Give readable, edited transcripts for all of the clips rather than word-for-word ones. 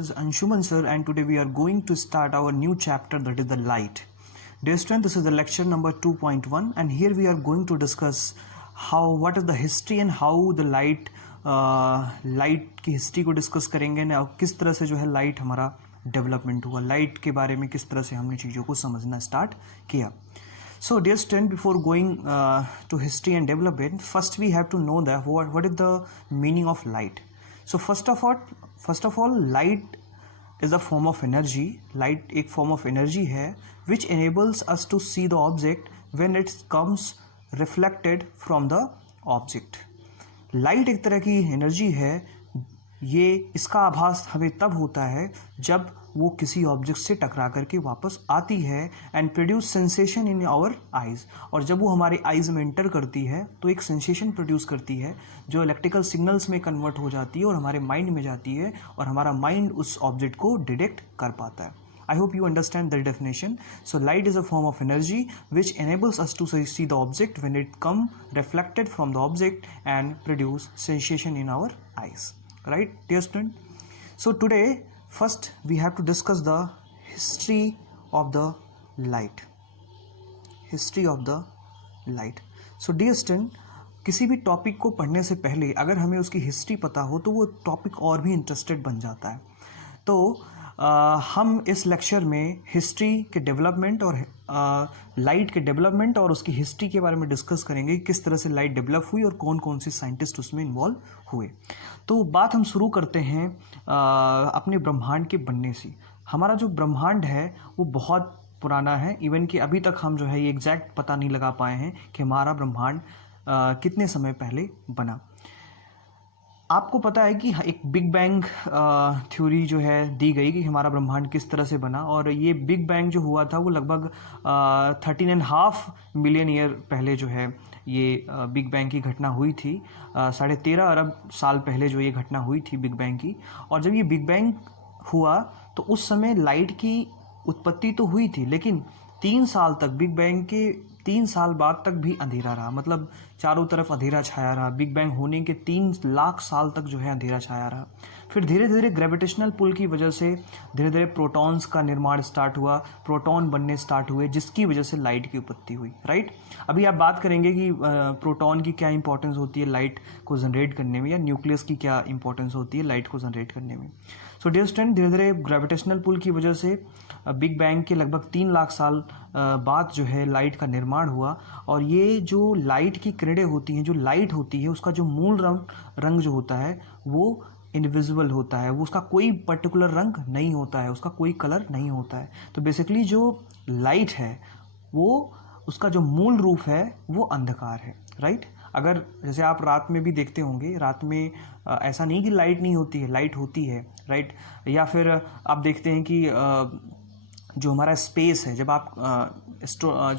is Anshuman sir, and today we are going to start our new chapter, that is the light. Dear student, this is the lecture number 2.1 and here we are going to discuss what is the history and how the light की history को discuss करेंगे ना, किस तरह से जो है light हमारा डेवलपमेंट हुआ, लाइट के बारे में किस तरह से हमने चीज़ों को समझना स्टार्ट किया. So dear student, before going to history and development, first we have to know that what is the meaning of light. So first of all light is a form of energy. Light एक form of energy है which enables us to see the object when it comes reflected from the object. Light एक तरह की energy है, ये इसका आभास हमें तब होता है जब वो किसी ऑब्जेक्ट से टकरा करके वापस आती है and produce sensation in our eyes. और जब वो हमारे आइज़ में एंटर करती है तो एक सेंसेशन प्रोड्यूस करती है जो इलेक्ट्रिकल सिग्नल्स में कन्वर्ट हो जाती है और हमारे माइंड में जाती है और हमारा माइंड उस ऑब्जेक्ट को डिटेक्ट कर पाता है. I hope you understand the definition. So light is a form of energy which enables us to see the object when it come reflected from the object and produce sensation in our eyes. Right, dear student? So today, first we have to discuss the history of the light. History of the light. So dear student, किसी भी topic को पढ़ने से पहले अगर हमें उसकी history पता हो तो वो टॉपिक और भी इंटरेस्टेड बन जाता है. तो हम इस लेक्चर में हिस्ट्री के डेवलपमेंट और लाइट के डेवलपमेंट और उसकी हिस्ट्री के बारे में डिस्कस करेंगे, किस तरह से लाइट डेवलप हुई और कौन कौन से साइंटिस्ट उसमें इन्वॉल्व हुए. तो बात हम शुरू करते हैं अपने ब्रह्मांड के बनने से. हमारा जो ब्रह्मांड है वो बहुत पुराना है, इवन कि अभी तक हम जो है ये एग्जैक्ट पता नहीं लगा पाए हैं कि हमारा ब्रह्मांड कितने समय पहले बना. आपको पता है कि एक बिग बैंग थ्योरी जो है दी गई कि हमारा ब्रह्मांड किस तरह से बना, और ये बिग बैंग जो हुआ था वो लगभग 13.5 मिलियन ईयर पहले जो है ये बिग बैंग की घटना हुई थी. 13.5 अरब साल पहले जो ये घटना हुई थी बिग बैंग की. और जब ये बिग बैंग हुआ तो उस समय लाइट की उत्पत्ति तो हुई थी, लेकिन 3 साल तक, बिग बैंग के 3 साल बाद तक भी अंधेरा रहा. मतलब चारों तरफ अंधेरा छाया रहा. बिग बैंग होने के 3 लाख साल तक जो है अंधेरा छाया रहा. फिर धीरे धीरे ग्रेविटेशनल पुल की वजह से धीरे धीरे प्रोटॉन्स का निर्माण स्टार्ट हुआ, प्रोटॉन बनने स्टार्ट हुए, जिसकी वजह से लाइट की उत्पत्ति हुई. राइट, अभी आप बात करेंगे कि प्रोटॉन की क्या इंपॉर्टेंस होती है लाइट को जनरेट करने में, या न्यूक्लियस की क्या इंपॉर्टेंस होती है लाइट को जनरेट करने में. सो डियर स्टूडेंट, धीरे धीरे ग्रेविटेशनल पुल की वजह से बिग बैंग के लगभग 3 लाख साल बाद जो है लाइट का निर्माण हुआ. और ये जो लाइट की किरणें होती हैं, जो लाइट होती है, उसका जो मूल रंग जो होता है वो इनविजिबल होता है. वो उसका कोई पर्टिकुलर रंग नहीं होता है, उसका कोई कलर नहीं होता है. तो बेसिकली जो लाइट है वो उसका जो मूल रूप है वो अंधकार है. राइट, अगर जैसे आप रात में भी देखते होंगे, रात में ऐसा नहीं कि लाइट नहीं होती है, लाइट होती है. राइट, या फिर आप देखते हैं कि जो हमारा स्पेस है, जब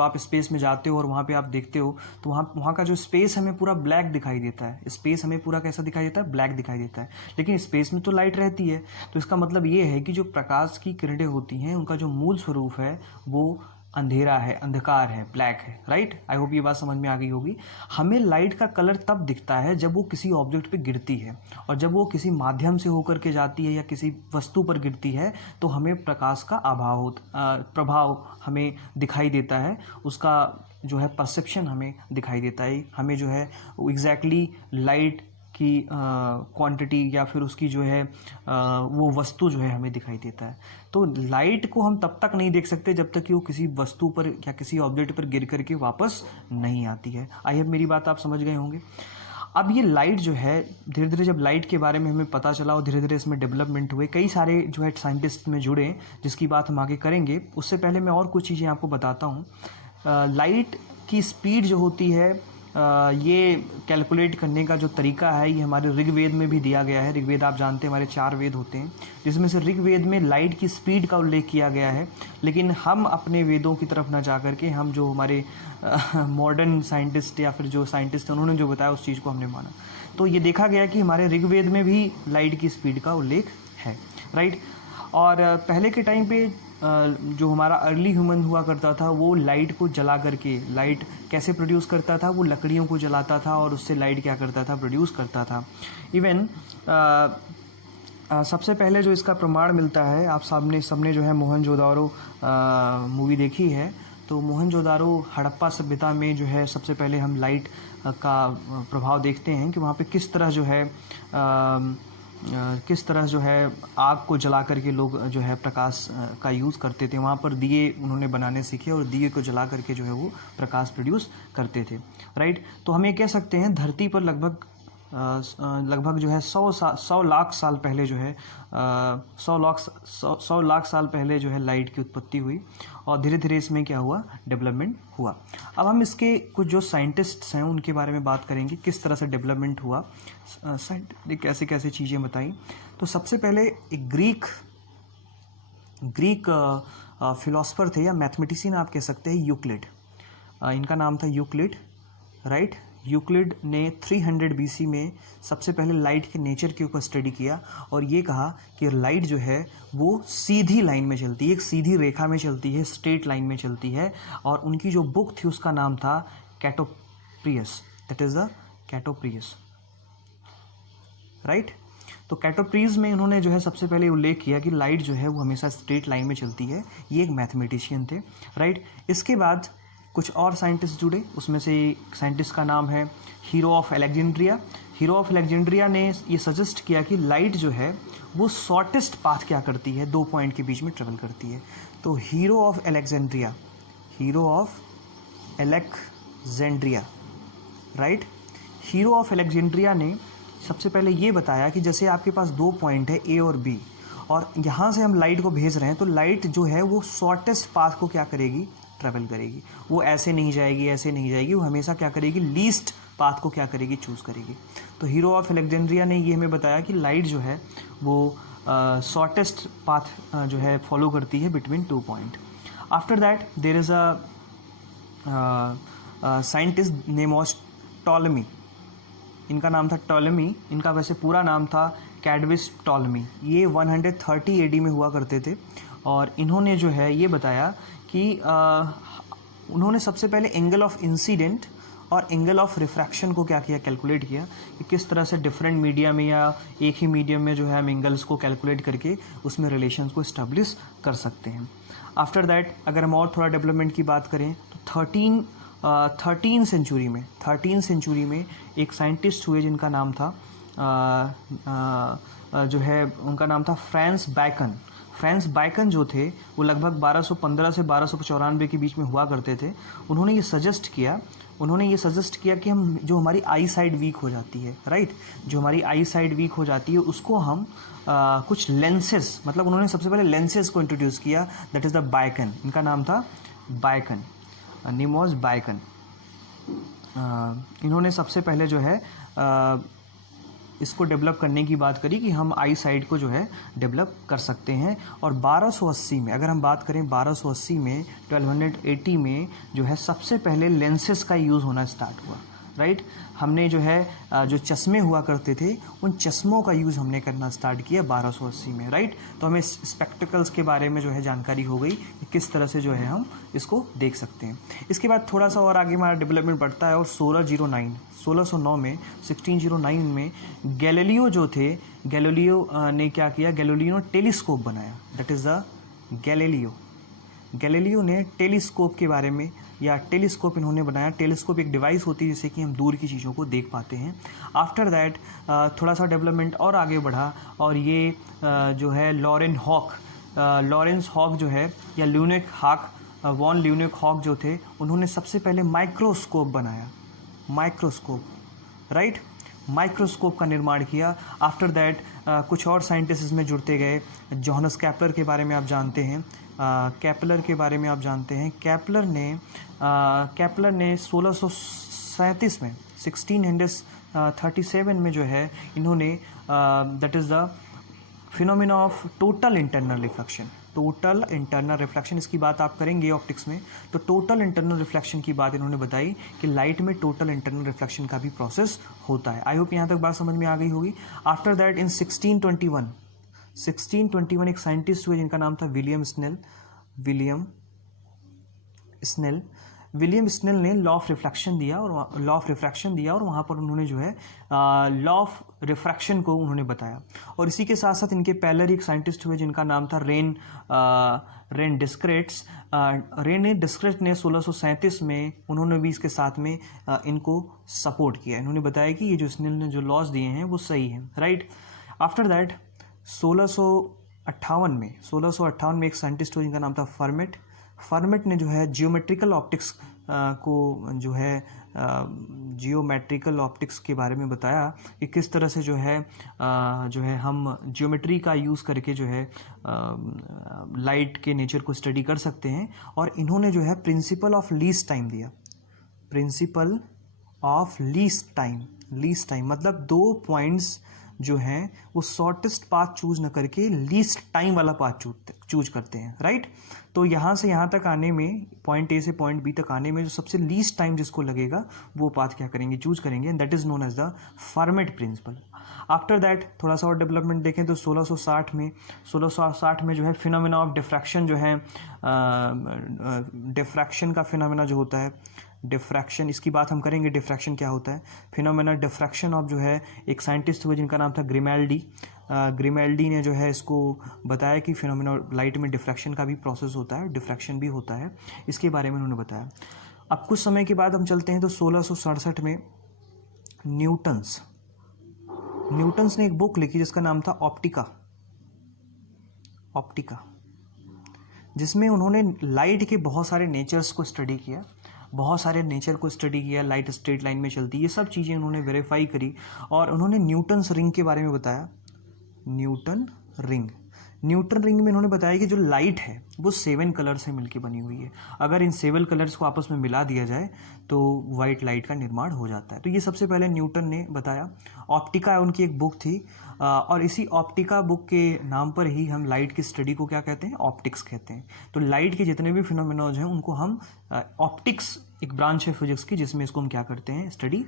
आप स्पेस में जाते हो और वहाँ पे आप देखते हो तो वहाँ का जो स्पेस हमें पूरा ब्लैक दिखाई देता है. स्पेस हमें पूरा कैसा दिखाई देता है? ब्लैक दिखाई देता है. लेकिन स्पेस में तो लाइट रहती है. तो इसका मतलब ये है कि जो प्रकाश की किरणें होती हैं उनका जो मूल स्वरूप है वो अंधेरा है, अंधकार है, ब्लैक है. राइट, आई होप ये बात समझ में आ गई होगी. हमें लाइट का कलर तब दिखता है जब वो किसी ऑब्जेक्ट पे गिरती है, और जब वो किसी माध्यम से होकर के जाती है या किसी वस्तु पर गिरती है तो हमें प्रकाश का प्रभाव हमें दिखाई देता है. उसका जो है परसेप्शन हमें दिखाई देता है. हमें जो है एग्जैक्टली लाइट की क्वांटिटी या फिर उसकी जो है वो वस्तु जो है हमें दिखाई देता है. तो लाइट को हम तब तक नहीं देख सकते जब तक कि वो किसी वस्तु पर या किसी ऑब्जेक्ट पर गिर करके वापस नहीं आती है. आई होप मेरी बात आप समझ गए होंगे. अब ये लाइट जो है धीरे धीरे, जब लाइट के बारे में हमें पता चला और धीरे धीरे इसमें डेवलपमेंट हुए, कई सारे जो है साइंटिस्ट में जुड़े, जिसकी बात हम आगे करेंगे. उससे पहले मैं और कुछ चीज़ें आपको बताता हूँ. लाइट की स्पीड जो होती है ये कैलकुलेट करने का जो तरीका है ये हमारे ऋग्वेद में भी दिया गया है. ऋग्वेद आप जानते हैं हमारे 4 वेद होते हैं, जिसमें से ऋग्वेद में लाइट की स्पीड का उल्लेख किया गया है. लेकिन हम अपने वेदों की तरफ न जा करके हम जो हमारे मॉडर्न साइंटिस्ट या फिर जो साइंटिस्ट हैं उन्होंने जो बताया उस चीज़ को हमने माना. तो ये देखा गया कि हमारे ऋग्वेद में भी लाइट की स्पीड का उल्लेख है. राइट, और पहले के टाइम पे जो हमारा अर्ली ह्यूमन हुआ करता था वो लाइट को जला करके, लाइट कैसे प्रोड्यूस करता था? वो लकड़ियों को जलाता था और उससे लाइट क्या करता था? प्रोड्यूस करता था. इवन सबसे पहले जो इसका प्रमाण मिलता है, आप सबने जो है मोहनजोदारो मूवी देखी है, तो मोहनजोदारो हड़प्पा सभ्यता में जो है सबसे पहले हम लाइट का प्रभाव देखते हैं कि वहाँ पे किस तरह जो है आग को जला करके लोग जो है प्रकाश का यूज़ करते थे। वहाँ पर दिए उन्होंने बनाने सीखे और दिए को जला करके जो है वो प्रकाश प्रोड्यूस करते थे, राइट। तो हम ये कह सकते हैं धरती पर लगभग जो है 100 लाख साल पहले जो है 100 लाख साल पहले जो है लाइट की उत्पत्ति हुई और धीरे धीरे इसमें क्या हुआ, डेवलपमेंट हुआ। अब हम इसके कुछ जो साइंटिस्ट्स हैं उनके बारे में बात करेंगे, किस तरह से डेवलपमेंट हुआ, साइंटिफिक कैसे कैसे चीज़ें बताई। तो सबसे पहले एक ग्रीक फिलोसफर थे या मैथमेटिशियन आप कह सकते हैं, यूक्लिड। इनका नाम था यूक्लिड, राइट। यूक्लिड ने 300 BC में सबसे पहले लाइट के नेचर के ऊपर स्टडी किया और ये कहा कि लाइट जो है वो सीधी लाइन में चलती है, एक सीधी रेखा में चलती है, स्ट्रेट लाइन में चलती है। और उनकी जो बुक थी उसका नाम था कैटोप्रियस, दैट इज़ द कैटोप्रियस, राइट। तो कैटोप्रियस में इन्होंने जो है सबसे पहले उल्लेख किया कि लाइट जो है वो हमेशा स्ट्रेट लाइन में चलती है। ये एक मैथमेटिशियन थे, राइट। इसके बाद कुछ और साइंटिस्ट जुड़े, उसमें से एक साइंटिस्ट का नाम है hero of Alexandria. Hero of Alexandria ने ये सजेस्ट किया कि लाइट जो है वो शॉर्टेस्ट पाथ क्या करती है, 2 पॉइंट के बीच में ट्रेवल करती है। तो hero of Alexandria, right. Hero of Alexandria ने सबसे पहले ये बताया कि जैसे आपके पास 2 पॉइंट है ए और बी, और यहाँ से हम लाइट को भेज रहे हैं, तो लाइट जो है वो शॉर्टेस्ट पाथ को क्या करेगी, ट्रैवल करेगी। वो ऐसे नहीं जाएगी, वो हमेशा क्या करेगी, लीस्ट पाथ को क्या करेगी, चूज़ करेगी। तो हीरो ऑफ अलेक्जेंड्रिया ने ये हमें बताया कि लाइट जो है वो शॉर्टेस्ट पाथ जो है फॉलो करती है between 2 point. After that there is a scientist name was Ptolemy. इनका नाम था टॉलमी, इनका वैसे पूरा नाम था कैडविस टॉलमी। ये 130 AD में हुआ करते थे और इन्होंने जो है ये बताया कि उन्होंने सबसे पहले एंगल ऑफ इंसिडेंट और एंगल ऑफ रिफ्रैक्शन को क्या किया, कैलकुलेट किया कि किस तरह से डिफरेंट मीडिया में या एक ही मीडियम में जो है हम एंगल्स को कैलकुलेट करके उसमें रिलेशंस को इस्टेब्लिश कर सकते हैं। आफ्टर दैट अगर हम और थोड़ा डेवलपमेंट की बात करें तो 13 सेंचुरी में एक साइंटिस्ट हुए जिनका नाम था जो है उनका नाम था फ्रांस बैकन जो थे वो लगभग 1215 से 1294 के बीच में हुआ करते थे। उन्होंने ये सजेस्ट किया कि हम जो हमारी आई साइड वीक हो जाती है, राइट, जो हमारी आई साइड वीक हो जाती है उसको हम कुछ लेंसेज, मतलब उन्होंने सबसे पहले लेंसेज को इंट्रोड्यूस किया, दैट इज़ द बायकन। इनका नाम था बायकन, नेम वाज बायकन। इन्होंने सबसे पहले जो है इसको डेवलप करने की बात करी कि हम आई साइड को जो है डेवलप कर सकते हैं। और 1280 में अगर हम बात करें 1280 में 1280 में जो है सबसे पहले लेंसेज का यूज़ होना स्टार्ट हुआ, राइट। हमने जो है जो चश्मे हुआ करते थे उन चश्मों का यूज़ हमने करना स्टार्ट किया 1280 में, राइट। तो हमें स्पेक्टिकल्स के बारे में जो है जानकारी हो गई कि किस तरह से जो है हम इसको देख सकते हैं। इसके बाद थोड़ा सा और आगे हमारा डेवलपमेंट बढ़ता है और 1609 में गैलीलियो ने क्या किया, गैलीलियो ने टेलीस्कोप बनाया, दैट इज़ द गैलीलियो ने टेलीस्कोप के बारे में या टेलीस्कोप इन्होंने बनाया। टेलीस्कोप एक डिवाइस होती है जिससे कि हम दूर की चीज़ों को देख पाते हैं। आफ्टर दैट थोड़ा सा डेवलपमेंट और आगे बढ़ा और ये जो है लॉरेंस हॉक जो है या वॉन ल्यूनेक हॉक जो थे उन्होंने सबसे पहले माइक्रोस्कोप बनाया, राइट, माइक्रोस्कोप का निर्माण किया। आफ्टर दैट कुछ और साइंटिस्ट इसमें जुड़ते गए। जोहानस केपलर के बारे में आप जानते हैं, केपलर ने 1637 में जो है इन्होंने that is the phenomena of total internal reflection, इसकी बात आप करेंगे ऑप्टिक्स में, तो टोटल इंटरनल रिफ्लेक्शन की बात इन्होंने बताई कि लाइट में टोटल इंटरनल रिफ्लेक्शन का भी प्रोसेस होता है। आई होप यहाँ तक बात समझ में आ गई होगी। आफ्टर दैट इन 1621 एक साइंटिस्ट हुए जिनका नाम था विलियम स्नेल। विलियम स्नेल ने लॉ ऑफ रिफ्लेक्शन दिया और वहाँ पर उन्होंने जो है लॉ ऑफ रिफ्रैक्शन को उन्होंने बताया। और इसी के साथ साथ इनके पहले एक साइंटिस्ट हुए जिनका नाम था रेन डिस्क्रेट ने 1637 में उन्होंने भी इसके साथ में इनको सपोर्ट किया। इन्होंने बताया कि ये जो स्नेल ने जो लॉज दिए हैं वो सही है, राइट। आफ्टर दैट 1658 में एक साइंटिस्ट हुआ जिनका नाम था फर्मेट ने जो है जियोमेट्रिकल ऑप्टिक्स को जो है जियोमेट्रिकल ऑप्टिक्स के बारे में बताया कि किस तरह से जो है हम जियोमेट्री का यूज़ करके जो है लाइट के नेचर को स्टडी कर सकते हैं। और इन्होंने जो है प्रिंसिपल ऑफ लीस्ट टाइम दिया। प्रिंसिपल ऑफ लीस्ट टाइम मतलब 2 पॉइंट्स जो हैं वो शॉर्टेस्ट पाथ चूज न करके लीस्ट टाइम वाला पाथ चूज करते हैं, राइट। तो यहाँ से यहाँ तक आने में, पॉइंट ए से पॉइंट बी तक आने में जो सबसे लीस्ट टाइम जिसको लगेगा वो पाथ क्या करेंगे, चूज करेंगे, and that is known as the Fermat principle. After that थोड़ा सा और डेवलपमेंट देखें तो 1660 में जो है फिनोमेना ऑफ डिफ्रैक्शन जो है, डिफ्रैक्शन का फिनोमेना जो होता है, डिफ्रैक्शन, इसकी बात हम करेंगे डिफ्रैक्शन क्या होता है। फिनोमेना डिफ्रैक्शन ऑफ जो है एक साइंटिस्ट हुए जिनका नाम था ग्रिमेल्डी ने जो है इसको बताया कि फिनोमेना लाइट में डिफ्रैक्शन का भी प्रोसेस होता है, डिफ्रैक्शन भी होता है, इसके बारे में उन्होंने बताया। अब कुछ समय के बाद हम चलते हैं तो 1667 में न्यूटन्स ने एक बुक लिखी जिसका नाम था ऑप्टिका, जिसमें उन्होंने लाइट के बहुत सारे नेचर्स को स्टडी किया, लाइट स्ट्रेट लाइन में चलती है, ये सब चीज़ें उन्होंने वेरीफाई करी। और उन्होंने न्यूटन्स रिंग के बारे में बताया। न्यूटन रिंग में उन्होंने बताया कि जो लाइट है वो 7 कलर से मिलकर बनी हुई है। अगर इन 7 कलर्स को आपस में मिला दिया जाए तो वाइट लाइट का निर्माण हो जाता है। तो ये सबसे पहले न्यूटन ने बताया। ऑप्टिका उनकी एक बुक थी, और इसी ऑप्टिका बुक के नाम पर ही हम लाइट की स्टडी को क्या कहते हैं, ऑप्टिक्स कहते हैं। तो लाइट के जितने भी फिनोमेनॉज हैं उनको हम ऑप्टिक्स, एक ब्रांच है फिजिक्स की जिसमें इसको हम क्या करते हैं, स्टडी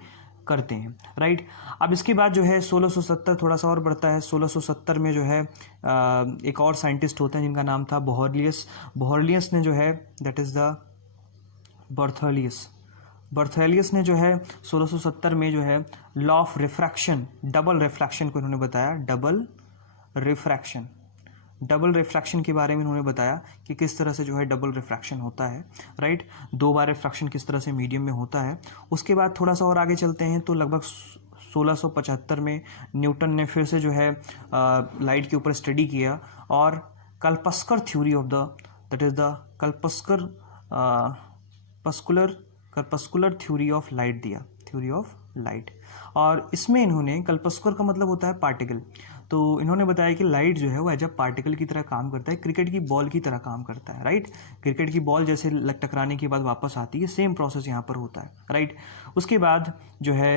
करते हैं, राइट। अब इसके बाद जो है 1670 थोड़ा सा और बढ़ता है। 1670 में जो है एक और साइंटिस्ट होते हैं जिनका नाम था बोहरलियस ने जो है, दैट इज द बर्थेलियस ने जो है 1670 में जो है law of refraction, double refraction को इन्होंने बताया। डबल रिफ्रैक्शन के बारे में उन्होंने बताया कि किस तरह से जो है डबल रिफ्रैक्शन होता है, राइट। 2 बार रिफ्रैक्शन किस तरह से मीडियम में होता है। उसके बाद थोड़ा सा और आगे चलते हैं तो लगभग 1675 में न्यूटन ने फिर से जो है लाइट के ऊपर स्टडी किया और corpuscular theory of the, that is the corpuscular theory of light दिया, थ्योरी ऑफ लाइट। और इसमें इन्होंने, कल्पस्कुलर का मतलब होता है पार्टिकल, तो इन्होंने बताया कि लाइट जो है वो एज अ पार्टिकल की तरह काम करता है, क्रिकेट की बॉल की तरह काम करता है, राइट। क्रिकेट की बॉल जैसे टकराने के बाद वापस आती है, सेम प्रोसेस यहाँ पर होता है, राइट। उसके बाद जो है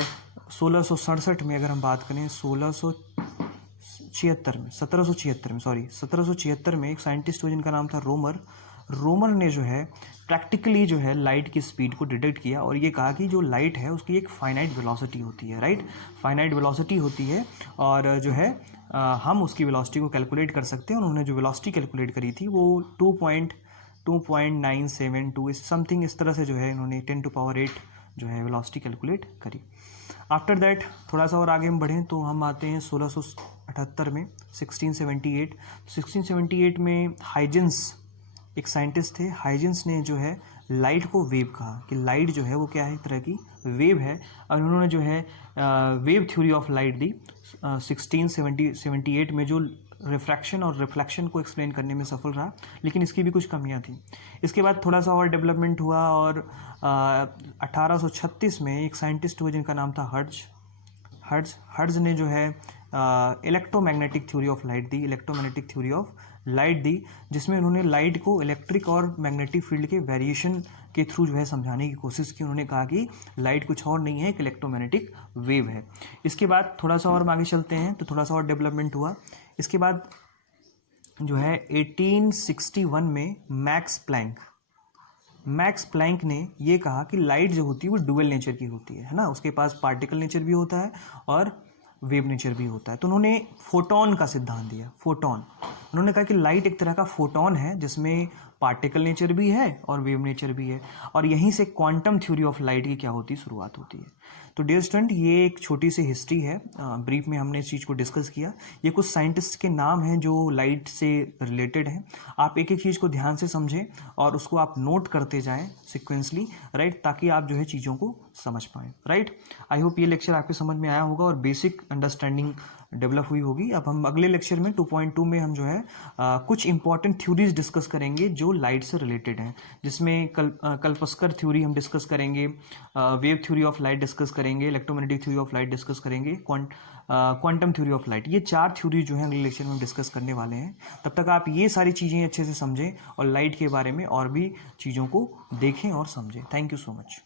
1667 में अगर हम बात करें, 1776 में एक साइंटिस्ट हुआ जिनका नाम था रोमर ने जो है प्रैक्टिकली जो है लाइट की स्पीड को डिटेक्ट किया और ये कहा कि जो लाइट है उसकी एक फाइनाइट वेलोसिटी होती है, राइट। फाइनाइट वेलोसिटी होती है और जो है हम उसकी वेलोसिटी को कैलकुलेट कर सकते हैं। उन्होंने जो वेलोसिटी कैलकुलेट करी थी वो 2.972 समथिंग इस तरह से जो है इन्होंने 10⁸ जो है वेलोसिटी कैलकुलेट करी। आफ्टर दैट थोड़ा सा और आगे हम बढ़ें तो हम आते हैं 1678 में, 1678 में हाइजेंस एक साइंटिस्ट थे। हाइजेंस ने जो है लाइट को वेव कहा कि लाइट जो है वो क्या है, एक तरह की वेव है, और उन्होंने जो है वेव थ्योरी ऑफ लाइट दी 1678 में, जो रिफ्रैक्शन और रिफ्लेक्शन को एक्सप्लेन करने में सफल रहा, लेकिन इसकी भी कुछ कमियां थी। इसके बाद थोड़ा सा और डेवलपमेंट हुआ और 1836 में एक साइंटिस्ट हुए जिनका नाम था हर्ट्ज ने जो है इलेक्ट्रोमैग्नेटिक थ्योरी ऑफ लाइट दी, जिसमें उन्होंने लाइट को इलेक्ट्रिक और मैग्नेटिक फील्ड के वेरिएशन के थ्रू जो है समझाने की कोशिश की। उन्होंने कहा कि लाइट कुछ और नहीं है, एक इलेक्ट्रोमैग्नेटिक वेव है। इसके बाद थोड़ा सा और आगे चलते हैं तो थोड़ा सा और डेवलपमेंट हुआ। इसके बाद जो है 1861 में मैक्स प्लैंक ने ये कहा कि लाइट जो होती है वो डुअल नेचर की होती है ना, उसके पास पार्टिकल नेचर भी होता है और वेव नेचर भी होता है। तो उन्होंने फोटोन का सिद्धांत दिया, फोटोन। उन्होंने कहा कि लाइट एक तरह का फोटोन है जिसमें पार्टिकल नेचर भी है और वेव नेचर भी है, और यहीं से क्वांटम थ्योरी ऑफ लाइट की क्या होती है, शुरुआत होती है। तो डियर स्टूडेंट, ये एक छोटी सी हिस्ट्री है, ब्रीफ में हमने इस चीज़ को डिस्कस किया। ये कुछ साइंटिस्ट के नाम हैं जो लाइट से रिलेटेड हैं। आप एक एक चीज़ को ध्यान से समझें और उसको आप नोट करते जाएं सिक्वेंसली, राइट, ताकि आप जो है चीज़ों को समझ पाएं, राइट। आई होप ये लेक्चर आपके समझ में आया होगा और बेसिक अंडरस्टैंडिंग डेवलप हुई होगी। अब हम अगले लेक्चर में 2.2 में हम जो है कुछ इंपॉर्टेंट थ्योरीज डिस्कस करेंगे जो लाइट से रिलेटेड हैं, जिसमें कल्पस्कर थ्योरी हम डिस्कस करेंगे, wave theory of light discuss करेंगे, electromagnetic theory of light discuss करेंगे, क्वांटम थ्योरी ऑफ लाइट। ये 4 थ्योरी जो है अगले लेक्चर में हम डिस्कस करने वाले हैं। तब तक आप ये सारी चीज़ें अच्छे से समझें और लाइट के बारे में और भी चीज़ों को देखें और समझें। Thank you so much.